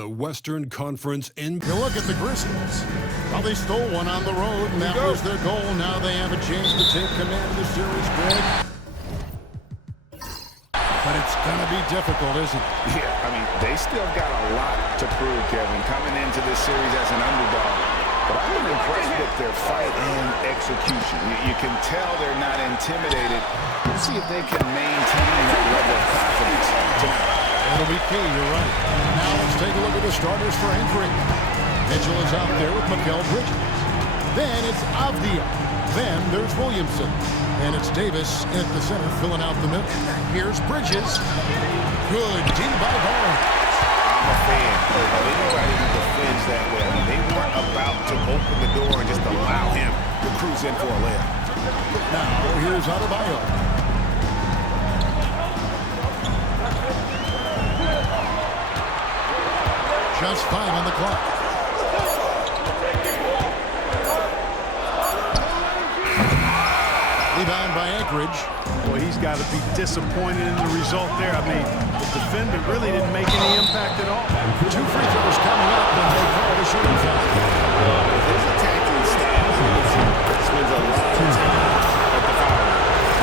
The Western Conference in. You look at the Grizzlies. Well, they stole one on the road, and that was their goal. Now they have a chance to take command of the series, Greg. But it's going to be difficult, isn't it? Yeah, I mean, they still got a lot to prove, Kevin, coming into this series as an underdog. But I've been impressed with their fight and execution. You can tell they're not intimidated. Let's see if they can maintain that level of confidence tonight. It'll be key, you're right. Now let's take a look at the starters for Anchorage. Mitchell is out there with Mikal Bridges. Then it's Avdia. Then there's Williamson. And it's Davis at the center, filling out the middle. Here's Bridges. Good D by Barnes. I'm a fan of anybody who defends that way. I mean, they weren't about to open the door and just allow him to cruise in for a layup. Now here's Adebayo. Just 5 on the clock. Rebound by Anchorage. Well, he's got to be disappointed in the result there. I mean, the defender really didn't make any impact at all. 2 free throws coming up, and they call the shooting foul. With his attacking style, he spends a lot of time at the foul.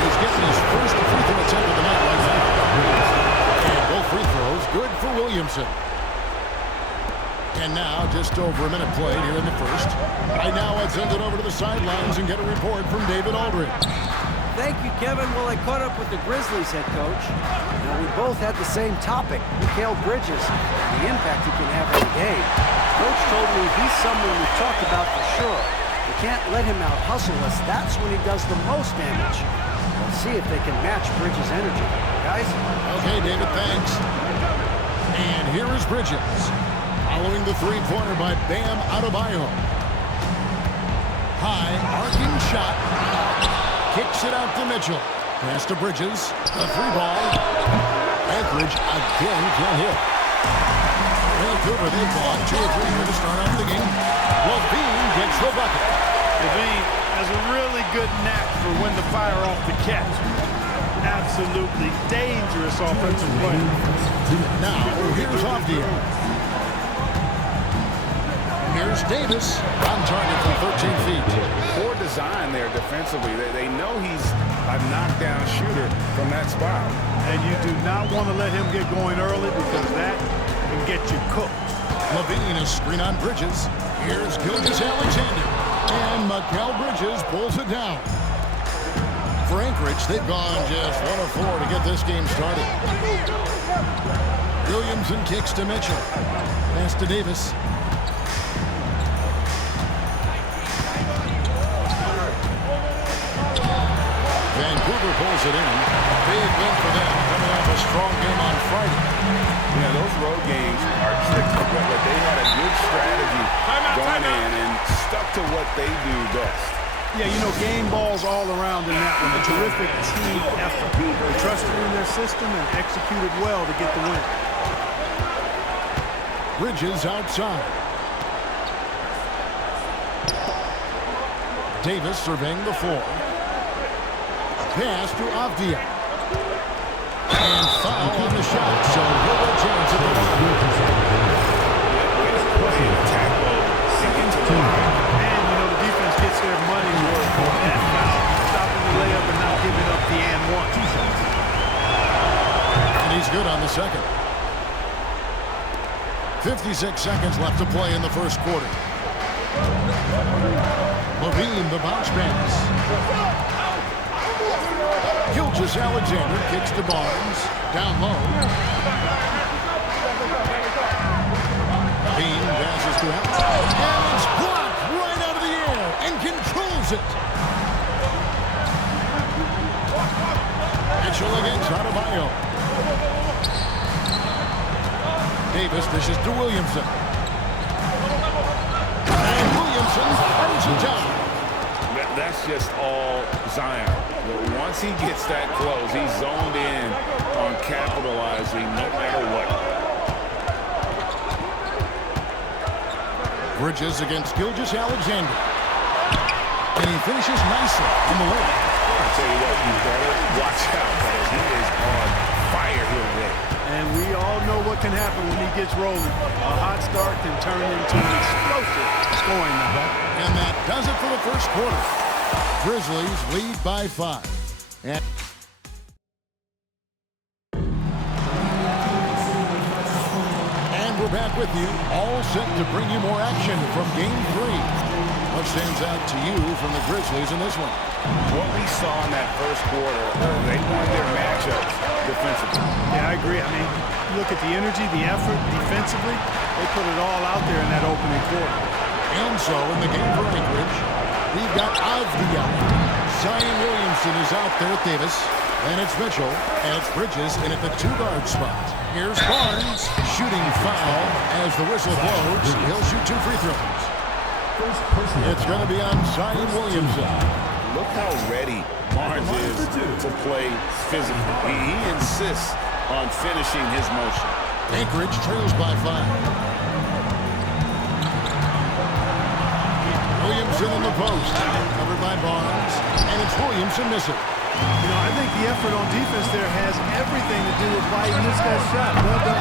He's getting his first free throw attempt of the night right now. And both free throws good for Williamson. And now, just over a minute played here in the first. Right now, let's send it over to the sidelines and get a report from David Aldridge. Thank you, Kevin. Well, I caught up with the Grizzlies head coach. Now, we both had the same topic, Mikal Bridges, and the impact he can have on the game. Coach told me he's someone we've talked about for sure. We can't let him out-hustle us. That's when he does the most damage. Let's see if they can match Bridges' energy. Guys? Okay, David, thanks. And here is Bridges. Following the three-pointer by Bam Adebayo. High, arcing shot. Kicks it out to Mitchell. Pass to Bridges. A 3-ball. Anchorage again can't hit. Vancouver, they've gone 2 or 3 here to start off the game. Levine gets the bucket. Levine has a really good knack for when to fire off the catch. Absolutely dangerous offensive play. Now, here's Avdia. Here's Davis on target from 13 feet. Poor design there defensively. They know he's a knockdown shooter from that spot. And you do not want to let him get going early because that can get you cooked. Levine, a screen on Bridges. Here's Gilgeous-Alexander. And Mikal Bridges pulls it down. For Anchorage, they've gone just 1 of 4 to get this game started. Williamson kicks to Mitchell. Pass to Davis. Vancouver pulls it in. Big win for them, coming off a strong game on Friday. Yeah, those road games are tricky, but they had a good strategy going in and stuck to what they do best. Yeah, you know, game balls all around in that one. A terrific team effort. They trusted in their system and executed well to get the win. Bridges outside. Davis surveying the floor. Pass to Avdia. And foul on the shot, so he'll get a chance at the line. Attack mode and into the line. And, you know, the defense gets their money worth on that foul. Stopping the layup and not giving up the and one. And he's good on the second. 56 seconds left to play in the first quarter. Levine, the bounce pass. Gilgeous-Alexander kicks to Barnes. Down low. Levine passes to him. And it's blocked right out of the air and controls it. Mitchell against Adebayo. Davis dishes to Williamson. And Williamson throws it down. That's just all Zion. But once he gets that close, he's zoned in on capitalizing no matter what. Bridges against Gilgeous-Alexander. And he finishes nicely on the layup. I tell you what, you better watch out, because he is on fire here today. And we all know what can happen when he gets rolling. A hot start can turn into an explosive scoring night. And that does it for the first quarter. Grizzlies lead by 5. And we're back with you, all set to bring you more action from Game 3. What stands out to you from the Grizzlies in this one? What we saw in that first quarter, they won their matchups defensively. Yeah, I agree. I mean, look at the energy, the effort defensively. They put it all out there in that opening quarter. And so in the game for Anchorage, we've got Avdia. Zion Williamson is out there at Davis. And it's Mitchell, and it's Bridges in at the 2-guard spot. Here's Barnes, shooting foul as the whistle blows. He'll shoot 2 free throws. It's going to be on Zion Williamson. Look how ready Barnes is to play physically. He insists on finishing his motion. Anchorage trails by 5. Williamson in the post, covered by Barnes, and it's Williamson missing. You know, I think the effort on defense there has everything to do with why he missed that shot. Well done.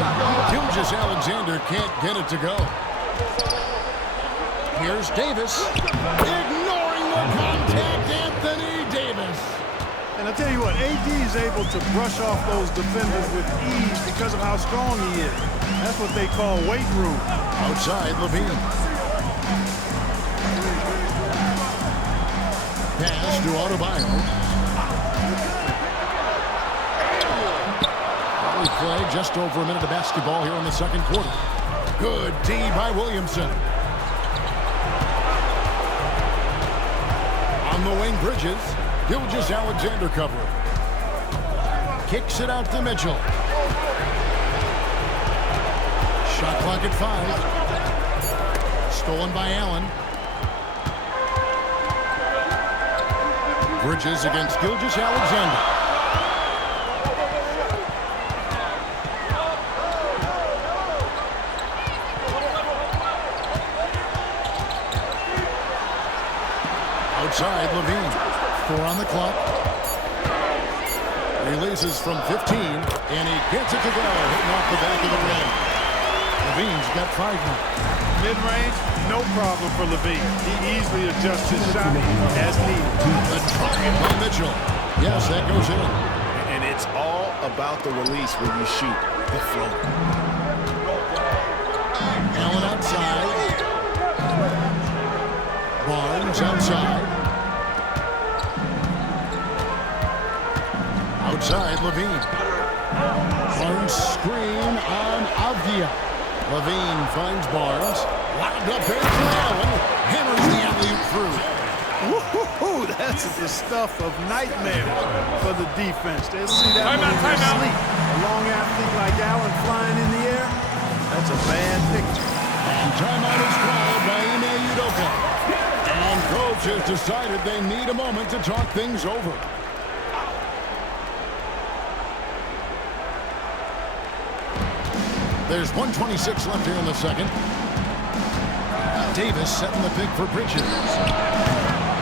Gilgeous-Alexander can't get it to go. Here's Davis, ignoring the contact, Anthony Davis. And I'll tell you what, AD is able to brush off those defenders with ease because of how strong he is. That's what they call weight room. Outside, Levine. Pass to Adebayo. Volley play, just over a minute of basketball here in the second quarter. Good D by Williamson. On the wing, Bridges. Gilgeous-Alexander covering. Kicks it out to Mitchell. Shot clock at 5. Stolen by Allen. Bridges against Gilgeous-Alexander. Outside, Levine. 4 on the clock. Releases from 15, and he gets it to go, hitting off the back of the rim. Levine's got 5 now. Mid-range, no problem for Levine. He easily adjusts his shot as needed. The try by Mitchell. Yes, that goes in. And it's all about the release when you shoot the float. Allen outside. Barnes outside. Outside, Levine. Barnes screen on Avdia. Levine finds Barnes. Lobbed up there to Allen. Hammers the alley-oop through. Woo-hoo-hoo, that's the stuff of nightmares for the defense. They'll see that when they sleep. A long athlete like Allen flying in the air, that's a bad picture. And timeout is called by Ime Udoka. And coach has decided they need a moment to talk things over. There's 1:26 left here in the second. Davis setting the pick for Bridges.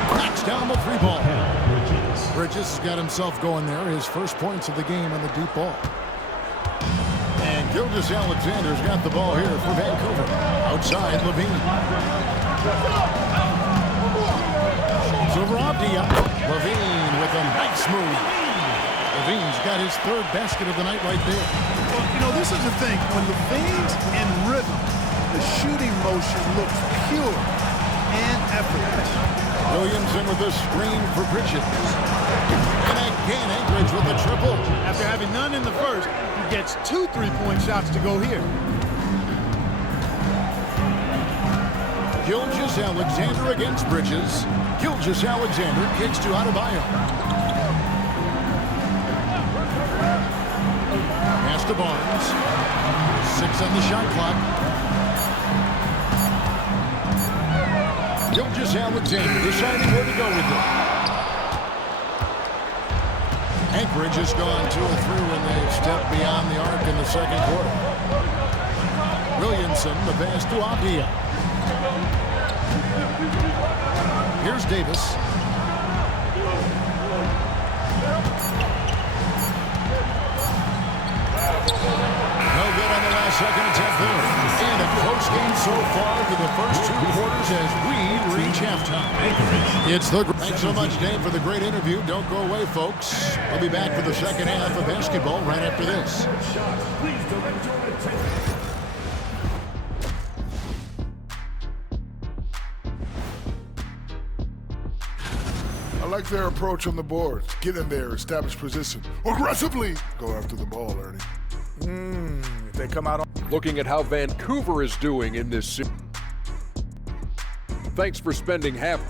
Cracks down the 3 ball. Bridges has got himself going there. His first points of the game on the deep ball. And Gilgeous-Alexander's got the ball here for Vancouver. Outside, Levine. Shoots over Avdia. Levine with a nice move. Levine's got his 3rd basket of the night right there. Well, you know, this is the thing. When Levine's in rhythm, the shooting motion looks pure and effortless. Williamson with a screen for Bridges. And again, Anchorage with a triple. After having none in the first, he gets 2 3-point shots to go here. Gilgeous-Alexander against Bridges. Gilgeous-Alexander kicks to Adebayo. Pass to Barnes. 6 on the shot clock. Gilgeous-Alexander deciding where to go with it. Anchorage has gone 2 or 3 when they stepped beyond the arc in the second quarter. Williamson, the pass to Avdia. Here's Davis. No good on the last second attempt there. And a close game so far to the first 2 quarters as we reach halftime. It's the... Thanks so much, Dave, for the great interview. Don't go away, folks. We'll be back for the second half of basketball right after this. I like their approach on the boards. Get in there, establish position. Aggressively go after the ball, Ernie. If they come out on... Looking at how Vancouver is doing in this series. Thanks for spending half.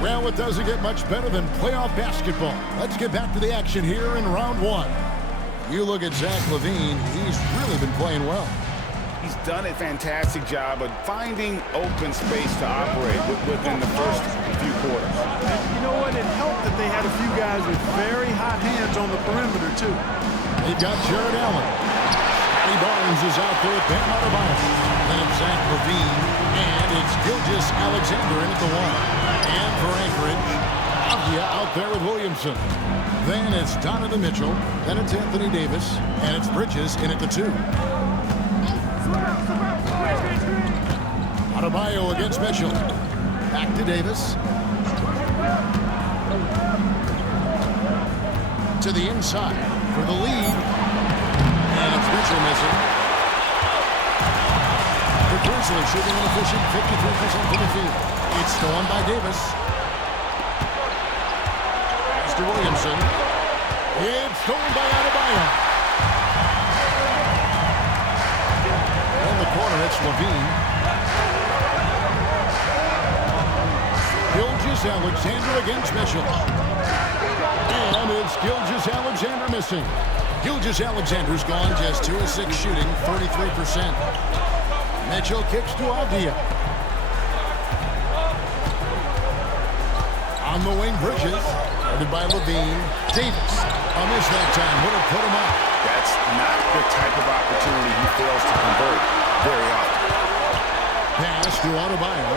Well, it doesn't get much better than playoff basketball. Let's get back to the action here in round 1. You look at Zach LaVine, he's really been playing well. He's done a fantastic job of finding open space to operate within the first few quarters. And you know what? It helped that they had a few guys with very hot hands on the perimeter, too. They've got Jared Allen. Scotty Barnes is out there with Bam Adebayo. Then it's Zach LaVine, and it's Gilgeous Alexander in at the 1. And for Anchorage, Avdia out there with Williamson. Then it's Donovan Mitchell. Then it's Anthony Davis. And it's Bridges in at the 2. Adebayo against Mitchell. Back to Davis. To the inside for the lead. And it's Mitchell missing. The Grizzlies shooting an efficient 53% from the field. It's stolen by Davis. To Williamson. It's stolen by Adebayo. In the corner, it's LaVine. Gilgeous Alexander against Mitchell. And it's Gilgeous Alexander missing. Gilgeous Alexander's gone just 2 of 6 shooting, 33%. Mitchell kicks to Avdia. On the wing, Bridges. Guarded by LaVine. Davis. A miss that time. Would have put him up. That's not the type of opportunity he fails to convert very often. Pass to Adebayo.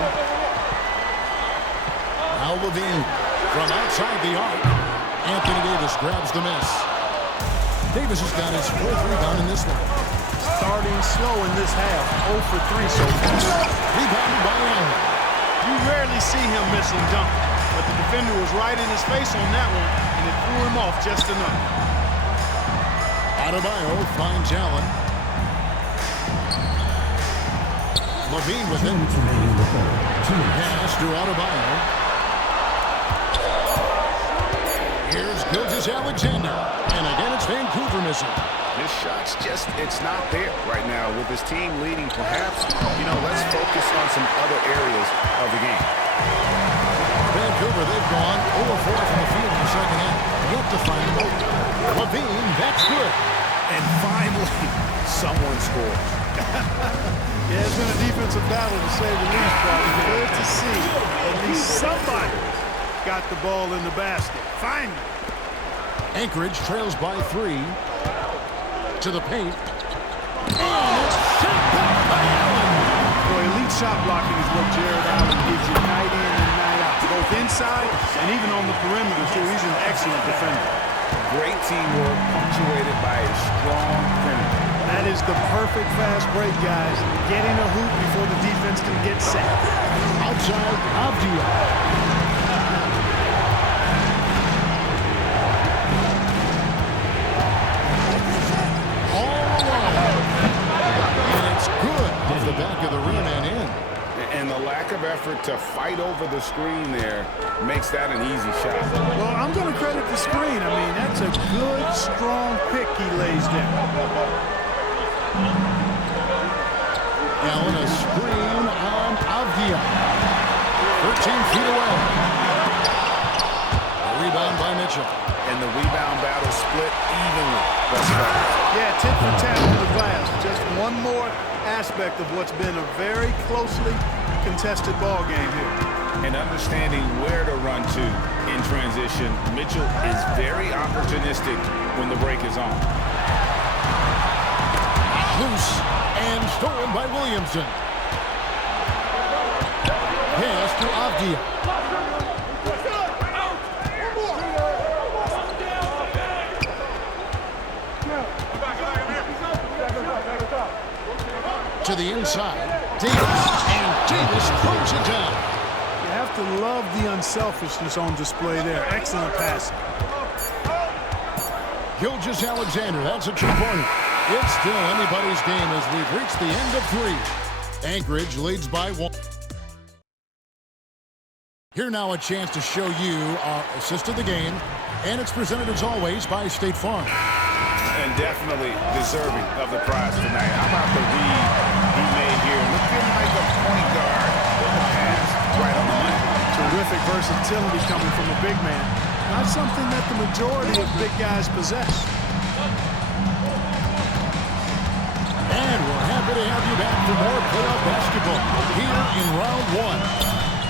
Now LaVine from outside the arc. Anthony Davis grabs the miss. Davis has got his 4th rebound in this one. Starting slow in this half. 0 for 3 so far. Rebounded by Allen. You rarely see him missing dunk. But the defender was right in his face on that one, and it threw him off just enough. Adebayo finds Allen. LaVine with it. Pass to Adebayo. Here's Gilgeous Alexander. And again, it's Vancouver missing. This shot's just, it's not there right now. With his team leading, perhaps, let's focus on some other areas of the game. Vancouver, they've gone 0 for 4 from the field in the second half. Yet to find them open. LaVine, that's good. And finally, someone scores. Yeah, it's been a defensive battle to say the least, but it's good to see at least somebody got the ball in the basket. Finally. Anchorage trails by 3. To the paint. And it's shot back by Allen. Boy, elite shot blocking is what Jared Allen gives you night in and night out. Both inside and even on the perimeter, too. He's an excellent defender. Great teamwork punctuated by a strong finish. That is the perfect fast break, guys. Getting a hoop before the defense can get set. Outside, Avdia. The back of the rim and in. And the lack of effort to fight over the screen there makes that an easy shot. Well, I'm going to credit the screen. I mean, that's a good, strong pick he lays down. Allen, a screen on Avdia. 13 feet away. A rebound by Mitchell. And the rebound battle split evenly thus far. Yeah, tit for tat to the glass. Just one more aspect of what's been a very closely contested ball game here. And understanding where to run to in transition, Mitchell is very opportunistic when the break is on. Loose and stolen by Williamson. to Avdia. To the inside, Davis, and Davis throws it down. You have to love the unselfishness on display there. Excellent passing. Gilgeous-Alexander, that's a two-pointer. It's still anybody's game as we've reached the end of 3. Anchorage leads by 1. Here now a chance to show you our assist of the game, and it's presented as always by State Farm. And definitely deserving of the prize tonight. How about the read he made here? Looking like a point guard with the pass right on the money. Terrific versatility coming from a big man. Not something that the majority of big guys possess. And we're happy to have you back for more playoff basketball here in round 1.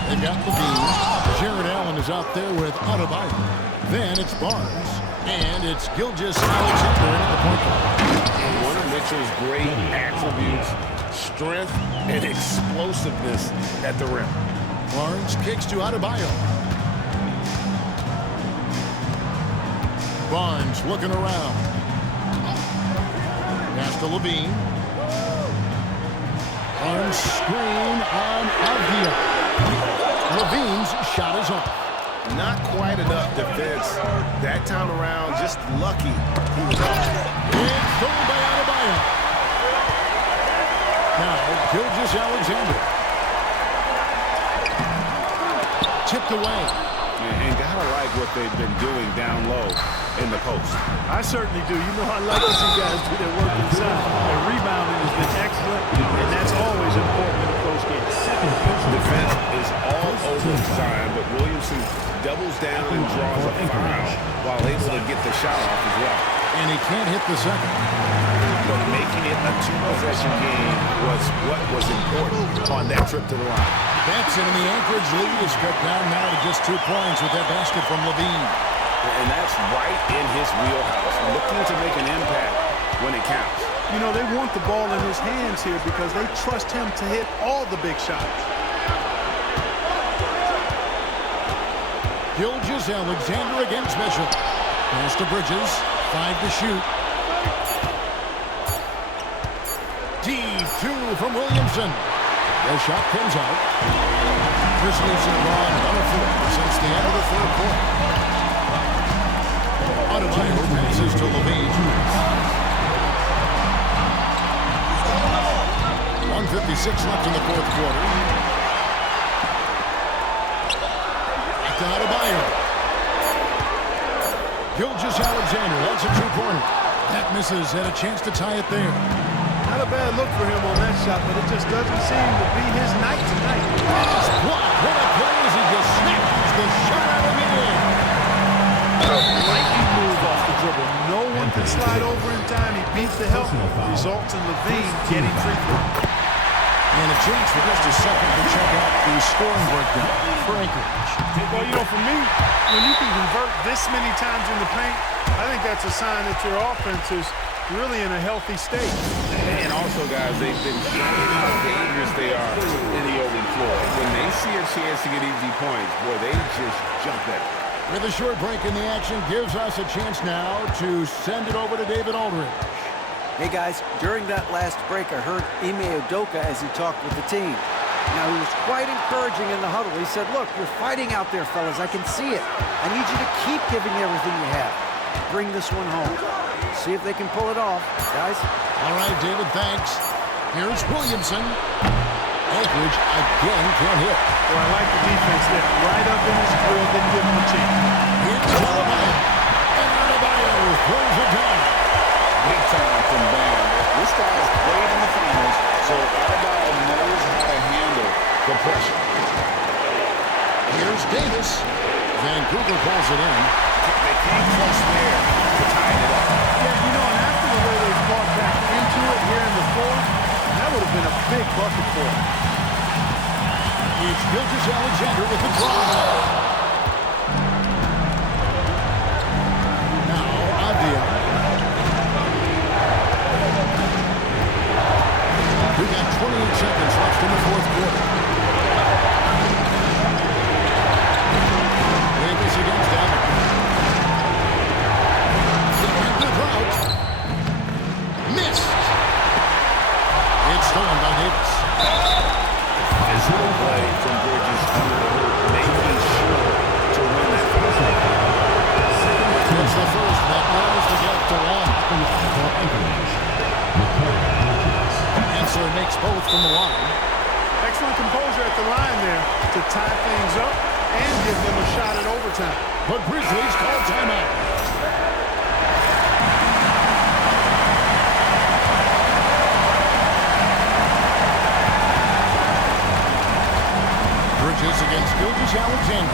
They've got Levine. Jared Allen is out there with Adebayo. Then it's Barnes. And it's Gilgeous-Alexander at the point guard. One of Mitchell's great attributes, strength and explosiveness at the rim. Barnes kicks to Adebayo. Barnes looking around. Pass to Levine. Barnes screen on Avdia. Levine's shot is off. Not quite enough defense. That time around, just lucky. He was off. It's stolen by Adebayo. Now, Gilgeous-Alexander. Tipped away. And gotta like what they've been doing down low in the post. I certainly do. You know I like to see guys do their work inside. Their rebounding has been excellent, and that's always important in a close game. Defense is all over Zion, but Williamson doubles down and draws a foul while able to get the shot off as well. And he can't hit the second. But making it a 2-possession game was what was important on that trip to the line. Batson, and the Anchorage lead is cut down now to just 2 points with that basket from Levine. And that's right in his wheelhouse, looking to make an impact when it counts. You know, they want the ball in his hands here because they trust him to hit all the big shots. Gilgeous-Alexander against Mitchell. Pass to Bridges. 5 to shoot. Deep 2 from Williamson. The shot comes out. Grizzlies have gone 1-4 since the end of the third quarter. Adebayo passes to Levine. 1:56 left in the fourth quarter. To Adebayo. Gilgeous-Alexander, that's a 2-pointer. That misses, had a chance to tie it there. Not a bad look for him on that shot, but it just doesn't seem to be his night tonight. It's blocked. What a play as he just snatches the shot out of the air. Lightning move off the dribble. No one can slide over in time. He beats the help. Results in Levine getting free throw. And a chance for just a second to check out the scoring breakdown for Anchorage. Well, you know, for me, when you can convert this many times in the paint, I think that's a sign that your offense is really in a healthy state. And also, guys, they've been showing how dangerous they are in the open floor. When they see a chance to get easy points, boy, they just jump at it. With a short break in the action, gives us a chance now to send it over to David Aldridge. Hey guys, during that last break, I heard Ime Udoka as he talked with the team. Now, he was quite encouraging in the huddle. He said, look, you're fighting out there, fellas. I can see it. I need you to keep giving everything you have. Bring this one home. See if they can pull it off, guys. All right, David, thanks. Here's Williamson. Anchorage again can't hit. Well, I like the defense there. Right up in his grill, didn't give him a chance. Here's Adebayo. And Adebayo throws it down. Big time from Bam. This guy has played in the finals, so Adebayo knows how to handle the pressure. Here's Davis. Vancouver pulls it in. They came close there to tying it up. Yeah, you know, and after the way they fought back into it here in the fourth, that would have been a big bucket for him. It's Gilgeous-Alexander with the drive. Now, Avdia. We got 28 seconds left in the fourth quarter. from the line. Excellent composure at the line there to tie things up and give them a shot at overtime. The Grizzlies call timeout. Bridges against Gilgeous-Alexander.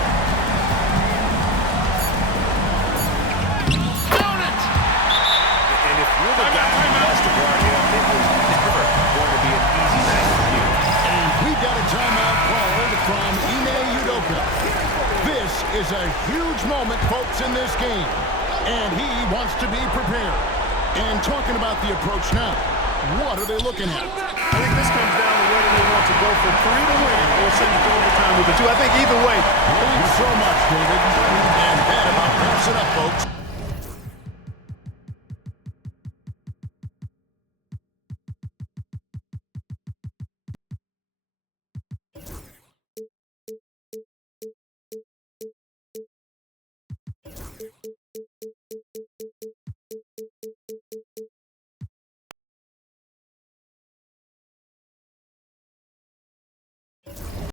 Down it! And if you're the guy who has to guard him, it was never going to be an easy night for you. And we've got a timeout called from Ime Udoka. This is a huge moment, folks, in this game. And he wants to be prepared. And talking about the approach now, what are they looking at? I think this comes down to whether they want to go for 3 to win or send it to overtime with a 2. I think either way. Thank you so much, David. And that about wraps it up, folks.